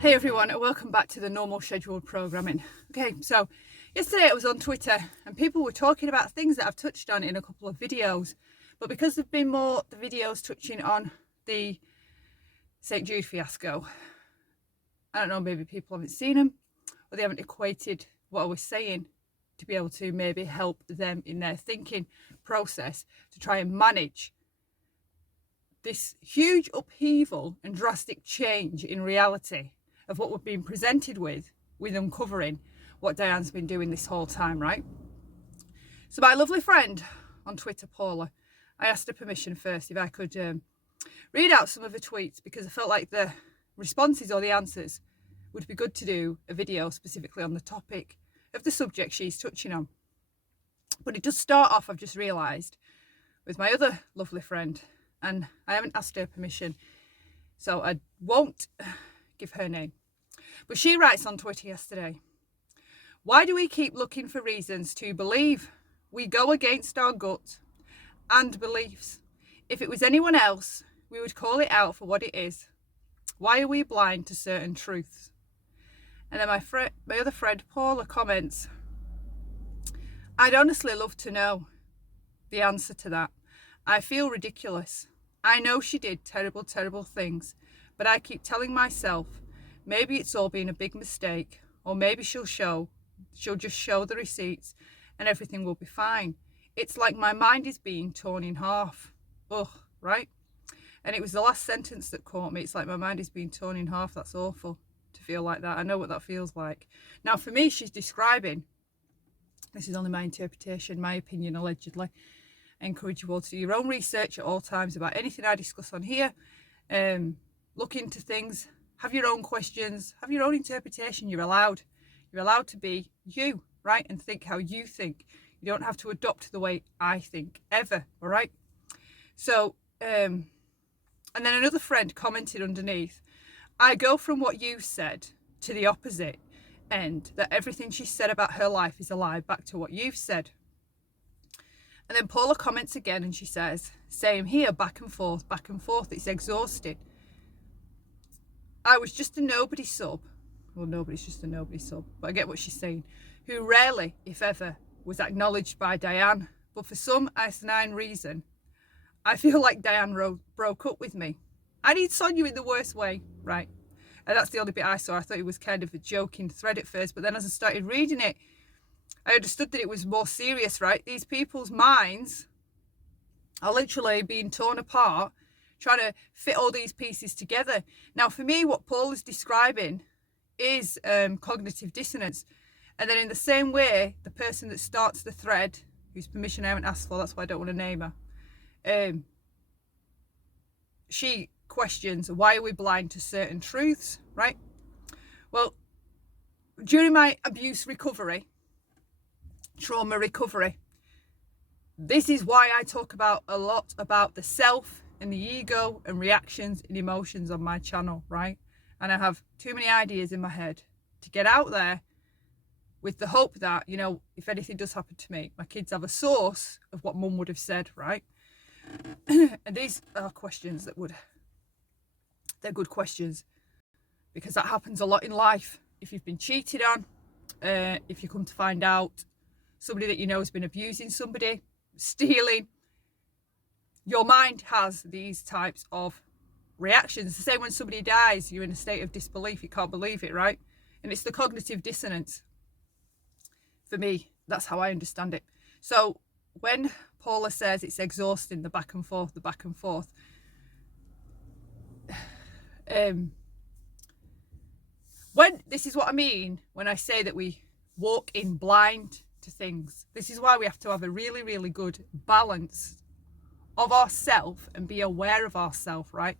Hey everyone, and welcome back to the normal scheduled programming. Okay, so yesterday I was on Twitter and people were talking about things that I've touched on in a couple of videos, but because there've been more the videos touching on the St. Jude fiasco, I don't know, maybe people haven't seen them or they haven't equated what I was saying to be able to maybe help them in their thinking process to try and manage this huge upheaval and drastic change in reality of what we're being presented with uncovering what Diane's been doing this whole time, right? So my lovely friend on Twitter, Paula, I asked her permission first if I could read out some of her tweets because I felt like the responses or the answers would be good to do a video specifically on the topic of the subject she's touching on. But it does start off, I've just realised, with my other lovely friend, and I haven't asked her permission, so I won't give her name. But she writes on Twitter yesterday, "Why do we keep looking for reasons to believe? We go against our gut and beliefs. If it was anyone else, we would call it out for what it is. Why are we blind to certain truths?" And then my other friend Paula comments, "I'd honestly love to know the answer to that. I feel ridiculous. I know she did terrible, terrible things, but I keep telling myself, maybe it's all been a big mistake, or maybe she'll just show the receipts and everything will be fine. It's like my mind is being torn in half." Ugh, right? And it was the last sentence that caught me. It's like my mind is being torn in half. That's awful to feel like that. I know what that feels like. Now, for me, she's describing, this is only my interpretation, my opinion, allegedly. I encourage you all to do your own research at all times about anything I discuss on here. Look into things, have your own questions, have your own interpretation. You're allowed to be you, right? And think how you think. You don't have to adopt the way I think, ever, all right? So, and then another friend commented underneath, "I go from what you said to the opposite end, that everything she said about her life is a lie, back to what you've said." And then Paula comments again and she says, "Same here, back and forth, it's exhausting. I was just a nobody sub." Well, nobody's just a nobody sub, but I get what she's saying. "Who rarely, if ever, was acknowledged by Diane. But for some asinine reason, I feel like Diane broke up with me. I need Sonia in the worst way," right? And that's the only bit I saw. I thought it was kind of a joking thread at first, but then as I started reading it, I understood that it was more serious, right? These people's minds are literally being torn apart, trying to fit all these pieces together. Now, for me, what Paul is describing is cognitive dissonance. And then in the same way, the person that starts the thread, whose permission I haven't asked for, that's why I don't want to name her, she questions, why are we blind to certain truths, right? Well, during my abuse recovery, trauma recovery, this is why I talk about a lot about the self and the ego and reactions and emotions on my channel, right? And I have too many ideas in my head to get out there with the hope that, you know, if anything does happen to me, my kids have a source of what mum would have said, right? And these are questions they're good questions, because that happens a lot in life. If you've been cheated on, if you come to find out somebody that you know has been abusing somebody, stealing, your mind has these types of reactions. The same when somebody dies, you're in a state of disbelief, you can't believe it, right? And it's the cognitive dissonance. For me, that's how I understand it. So when Paula says it's exhausting, the back and forth, when this is what I mean when I say that we walk in blind to things. This is why we have to have a really, really good balance of ourself and be aware of ourself, right?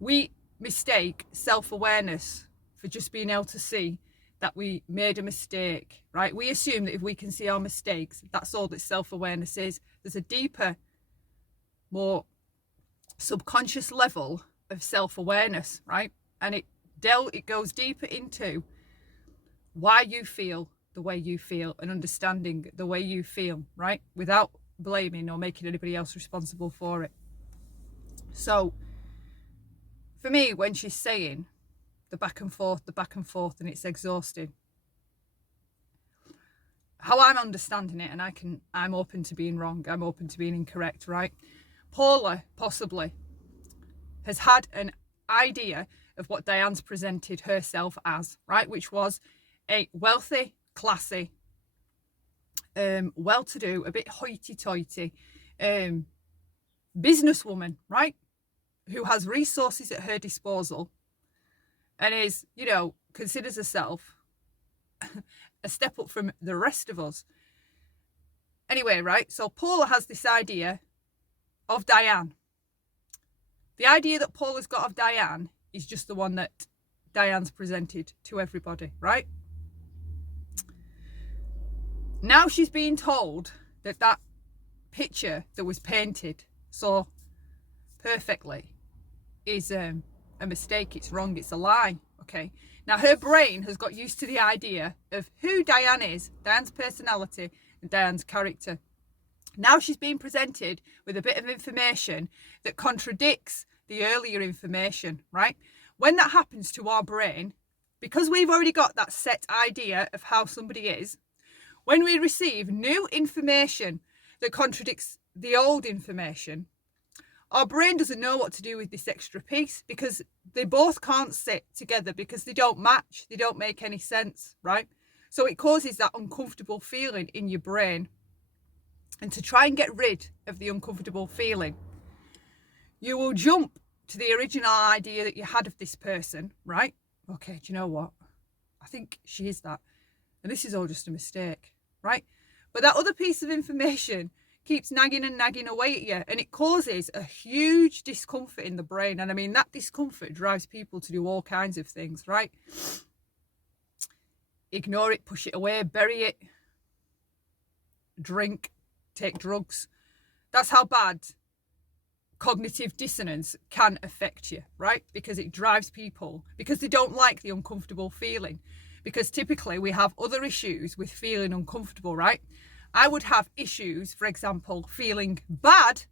We mistake self-awareness for just being able to see that we made a mistake, right? We assume that if we can see our mistakes, that's all that self-awareness is. There's a deeper, more subconscious level of self-awareness, right? And it goes deeper into why you feel the way you feel and understanding the way you feel, right? Without blaming or making anybody else responsible for it. So for me, when she's saying the back and forth, and it's exhausting, how I'm understanding it, and I'm open to being wrong, I'm open to being incorrect, right? Paula possibly has had an idea of what Diane's presented herself as, right? Which was a wealthy, classy, well-to-do, a bit hoity-toity businesswoman, right? Who has resources at her disposal and is, considers herself a step up from the rest of us. Anyway, right? So Paula has this idea of Diane. The idea that Paula's got of Diane is just the one that Diane's presented to everybody, right? Now she's being told that that picture that was painted so perfectly is a mistake, it's wrong, it's a lie, okay? Now her brain has got used to the idea of who Diane is, Diane's personality and Diane's character. Now she's being presented with a bit of information that contradicts the earlier information, right? When that happens to our brain, because we've already got that set idea of how somebody is, when we receive new information that contradicts the old information, our brain doesn't know what to do with this extra piece because they both can't sit together because they don't match, they don't make any sense, right? So it causes that uncomfortable feeling in your brain. And to try and get rid of the uncomfortable feeling, you will jump to the original idea that you had of this person, right? Okay, do you know what? I think she is that. And this is all just a mistake, right? But that other piece of information keeps nagging and nagging away at you, and it causes a huge discomfort in the brain. And I mean, that discomfort drives people to do all kinds of things, right? Ignore it, push it away, bury it, drink, take drugs. That's how bad cognitive dissonance can affect you, right? Because it drives people, because they don't like the uncomfortable feeling. Because typically we have other issues with feeling uncomfortable, right? I would have issues, for example, feeling bad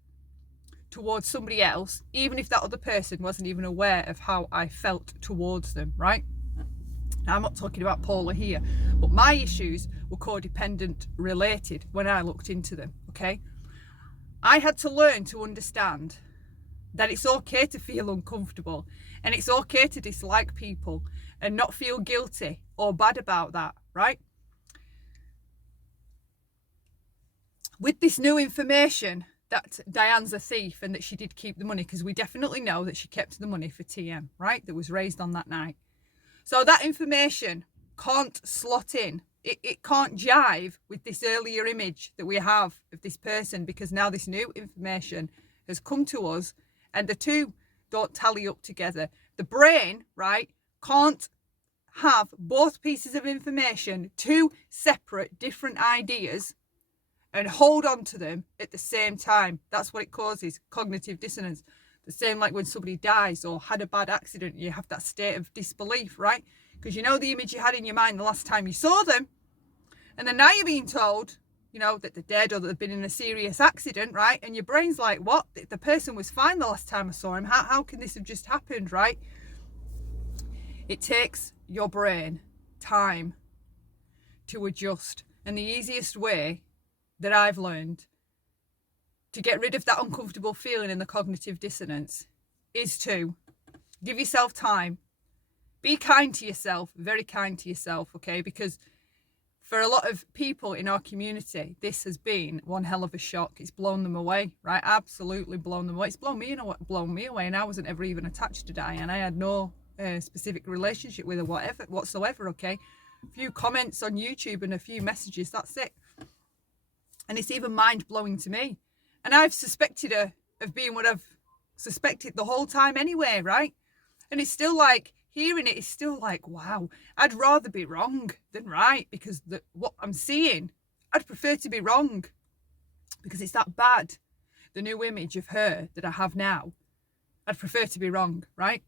towards somebody else, even if that other person wasn't even aware of how I felt towards them, right? Now, I'm not talking about Paula here, but my issues were codependent related when I looked into them, okay? I had to learn to understand that it's okay to feel uncomfortable and it's okay to dislike people and not feel guilty or bad about that, right? With this new information that Diane's a thief and that she did keep the money, because we definitely know that she kept the money for TM, right? That was raised on that night. So that information can't slot in. It can't jive with this earlier image that we have of this person, because now this new information has come to us and the two don't tally up together. The brain, right, can't have both pieces of information, two separate, different ideas, and hold on to them at the same time. That's what it causes, cognitive dissonance. The same like when somebody dies or had a bad accident, you have that state of disbelief, right? Because you know the image you had in your mind the last time you saw them. And then now you're being told, that they're dead or that they've been in a serious accident, right? And your brain's like, what? The person was fine the last time I saw him. How can this have just happened, right? It takes your brain time to adjust. And the easiest way that I've learned to get rid of that uncomfortable feeling and the cognitive dissonance is to give yourself time. Be kind to yourself, very kind to yourself, okay? Because for a lot of people in our community, this has been one hell of a shock. It's blown them away, right? Absolutely blown them away. It's blown me away, and I wasn't ever even attached to Diane. I had no specific relationship with her whatsoever, okay? A few comments on YouTube and a few messages, that's it. And it's even mind-blowing to me. And I've suspected her of being what I've suspected the whole time anyway, right? And it's still like, hearing it is still like, wow, I'd rather be wrong than right, because what I'm seeing, I'd prefer to be wrong because it's that bad. The new image of her that I have now, I'd prefer to be wrong, right?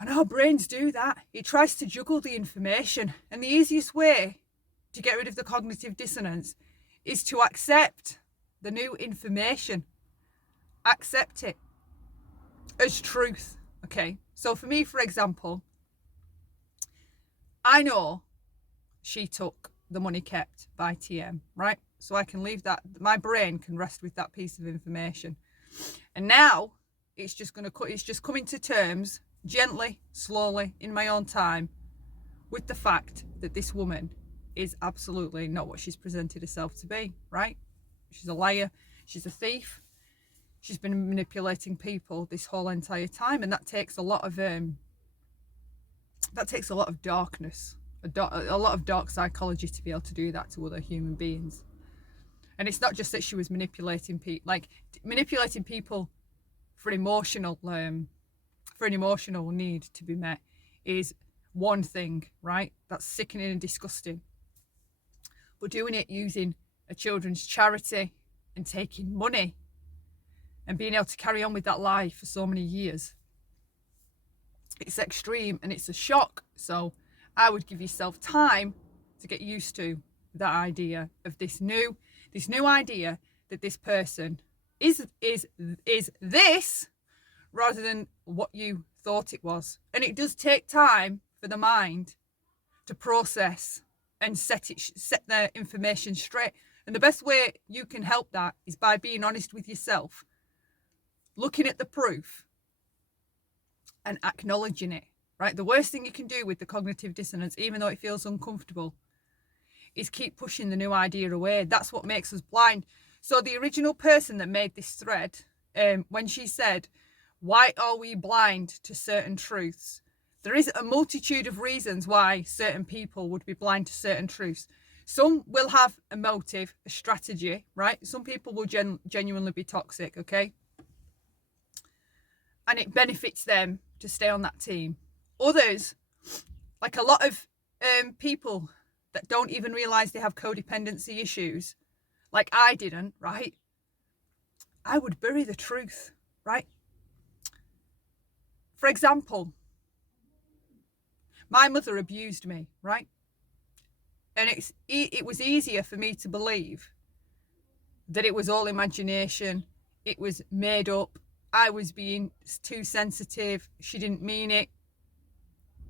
And our brains do that. It tries to juggle the information. And the easiest way to get rid of the cognitive dissonance is to accept the new information. Accept it. as truth. Okay, so for me, for example, I know she took the money kept by TM, right? So I can leave that, my brain can rest with that piece of information. And now it's just coming to terms gently, slowly, in my own time, with the fact that this woman is absolutely not what she's presented herself to be, right? She's a liar, she's a thief, she's been manipulating people this whole entire time, and that takes a lot of darkness, a lot of dark psychology to be able to do that to other human beings. And it's not just that she was manipulating people for emotional for an emotional need to be met is one thing, right? That's sickening and disgusting. But doing it using a children's charity and taking money and being able to carry on with that life for so many years, it's extreme and it's a shock. So I would give yourself time to get used to that idea of this new idea that this person is this rather than what you thought it was. And it does take time for the mind to process and set the information straight. And the best way you can help that is by being honest with yourself, looking at the proof and acknowledging it, right? The worst thing you can do with the cognitive dissonance, even though it feels uncomfortable, is keep pushing the new idea away. That's what makes us blind. So the original person that made this thread, when she said, why are we blind to certain truths? There is a multitude of reasons why certain people would be blind to certain truths. Some will have a motive, a strategy, right? Some people will genuinely be toxic, okay? And it benefits them to stay on that team. Others, like a lot of people that don't even realise they have codependency issues, like I didn't, right? I would bury the truth, right? For example, my mother abused me, right? And it was easier for me to believe that it was all imagination, it was made up, I was being too sensitive, she didn't mean it.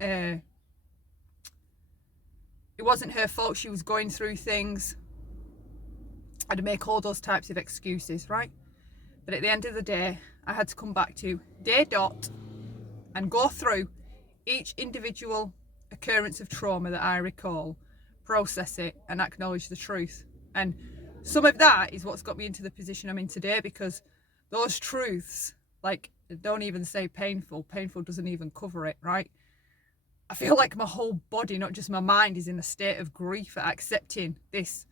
It wasn't her fault, she was going through things. I'd make all those types of excuses, right? But at the end of the day, I had to come back to day dot and go through each individual occurrence of trauma that I recall, process it and acknowledge the truth. And some of that is what's got me into the position I'm in today, because those truths, like, don't even say painful doesn't even cover it, right? I feel like my whole body, not just my mind, is in a state of grief at accepting this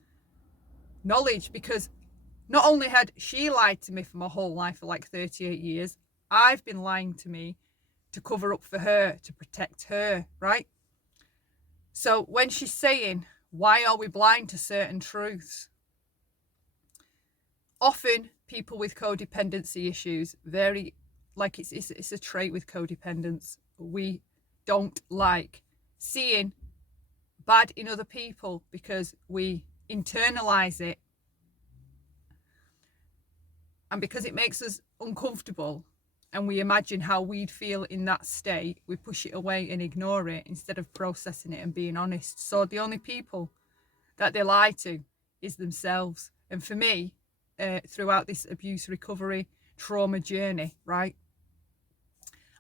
knowledge, because not only had she lied to me for my whole life for like 38 years, I've been lying to me to cover up for her, to protect her, right? So when she's saying, why are we blind to certain truths? Often people with codependency issues, it's a trait with codependence. We don't like seeing bad in other people because we internalize it. And because it makes us uncomfortable and we imagine how we'd feel in that state, we push it away and ignore it instead of processing it and being honest. So the only people that they lie to is themselves. And for me, throughout this abuse recovery trauma journey, right,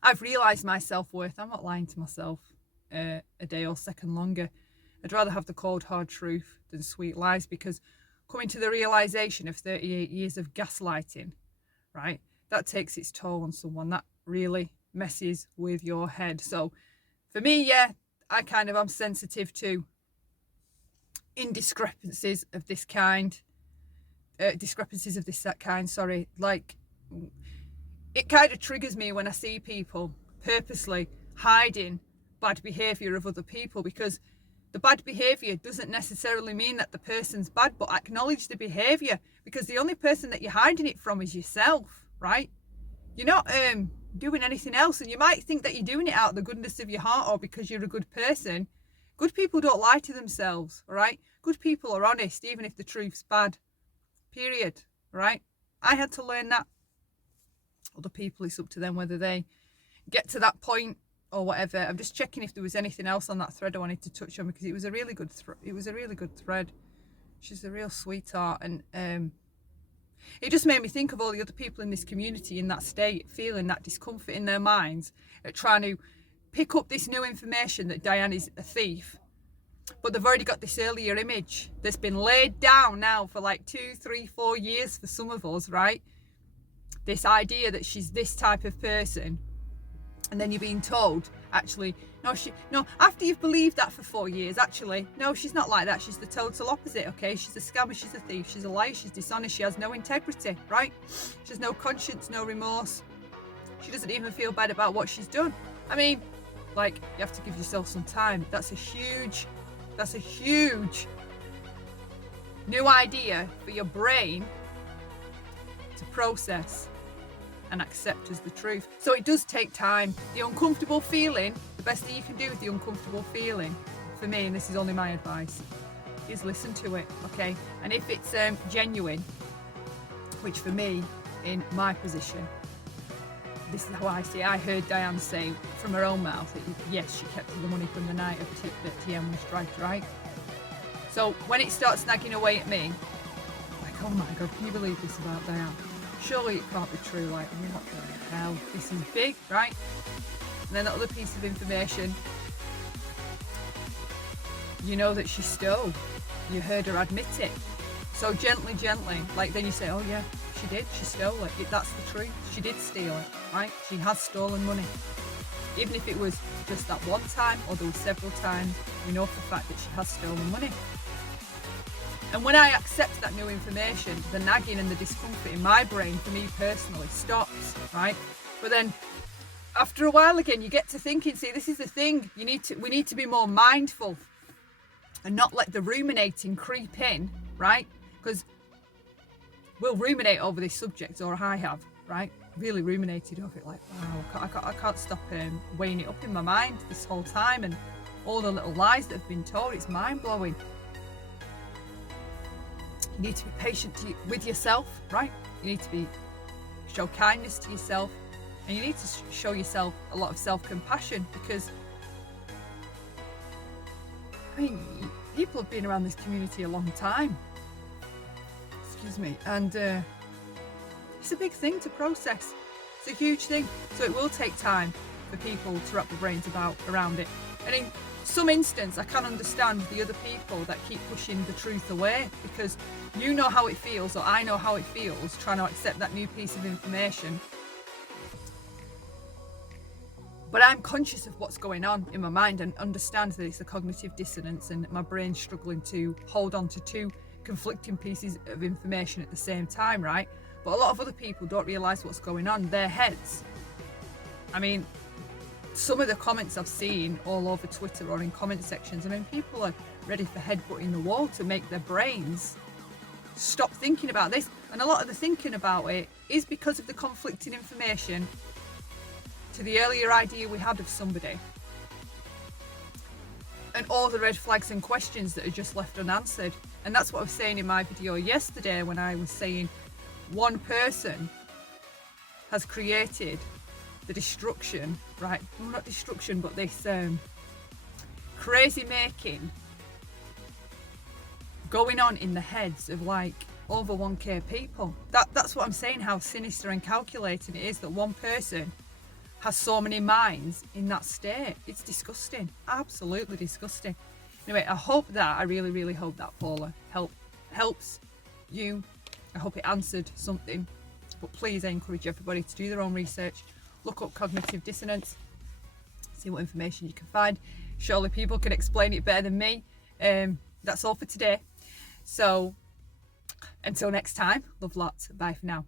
I've realised my self-worth. I'm not lying to myself a day or second longer. I'd rather have the cold hard truth than sweet lies, because coming to the realisation of 38 years of gaslighting, right, that takes its toll on someone. That really messes with your head. So for me, yeah, I'm sensitive to indiscrepancies of this kind. Like, it kind of triggers me when I see people purposely hiding bad behaviour of other people, because the bad behaviour doesn't necessarily mean that the person's bad, but acknowledge the behaviour, because the only person that you're hiding it from is yourself, right? You're not doing anything else, and you might think that you're doing it out of the goodness of your heart or because you're a good person. Good people don't lie to themselves, all right? Good people are honest, even if the truth's bad. Period, right? I had to learn that. Other people, it's up to them whether they get to that point or whatever. I'm just checking if there was anything else on that thread I wanted to touch on, because it was a really good thread. She's a real sweetheart, and it just made me think of all the other people in this community in that state, feeling that discomfort in their minds at trying to pick up this new information that Diane is a thief. But they've already got this earlier image that's been laid down now for like 2, 3, 4 years for some of us, right? This idea that she's this type of person. And then you're being told, actually, no, after you've believed that for 4 years, actually, no, she's not like that. She's the total opposite, okay? She's a scammer, she's a thief, she's a liar, she's dishonest, she has no integrity, right? She has no conscience, no remorse. She doesn't even feel bad about what she's done. I mean, like, you have to give yourself some time. That's a huge new idea for your brain to process and accept as the truth. So it does take time. The uncomfortable feeling, the best thing you can do with the uncomfortable feeling, for me, and this is only my advice, is listen to it, okay? And if it's genuine, which for me, in my position, this is how I see it. I heard Diane say from her own mouth that yes, she kept the money from the night that TM was striked, right? So when it starts nagging away at me, like, oh my God, can you believe this about Diane? Surely it can't be true. Like, what the hell? This is big, right? And then that other piece of information, you know that she stole. You heard her admit it. So gently, like then you say, oh yeah, she did. She stole it. That's the truth. She did steal it, right? She has stolen money. Even if it was just that one time or there were several times, we know for a fact that she has stolen money. And when I accept that new information, the nagging and the discomfort in my brain, for me personally, stops, right? But then after a while again, you get to thinking, see, this is the thing, we need to be more mindful and not let the ruminating creep in, right? Because we'll ruminate over this subject, or I have, right? Really ruminated over it, like, wow, I can't stop weighing it up in my mind this whole time, and all the little lies that have been told, it's mind-blowing. You need to be patient with yourself, right? You need to show kindness to yourself, and you need to show yourself a lot of self-compassion, because, I mean, people have been around this community a long time. Excuse me. And it's a big thing to process. It's a huge thing. So it will take time for people to wrap their brains around it. And in some instance, I can understand the other people that keep pushing the truth away, because you know how it feels, or I know how it feels, trying to accept that new piece of information. But I'm conscious of what's going on in my mind and understand that it's a cognitive dissonance, and my brain's struggling to hold on to two conflicting pieces of information at the same time, right? But a lot of other people don't realise what's going on. Their heads, I mean, some of the comments I've seen all over Twitter or in comment sections, I mean, people are ready for headbutting the wall to make their brains stop thinking about this. And a lot of the thinking about it is because of the conflicting information to the earlier idea we had of somebody, and all the red flags and questions that are just left unanswered. And that's what I was saying in my video yesterday, when I was saying one person has created the destruction, right? Well, not destruction, but this crazy making going on in the heads of like over 1k people. That's what I'm saying, how sinister and calculating it is that one person has so many minds in that state. It's disgusting, absolutely disgusting. Anyway, I really, really hope that, Paula, helps you. I hope it answered something. But please, I encourage everybody to do their own research, look up cognitive dissonance, see what information you can find. Surely people can explain it better than me. That's all for today. So until next time, love lots. Bye for now.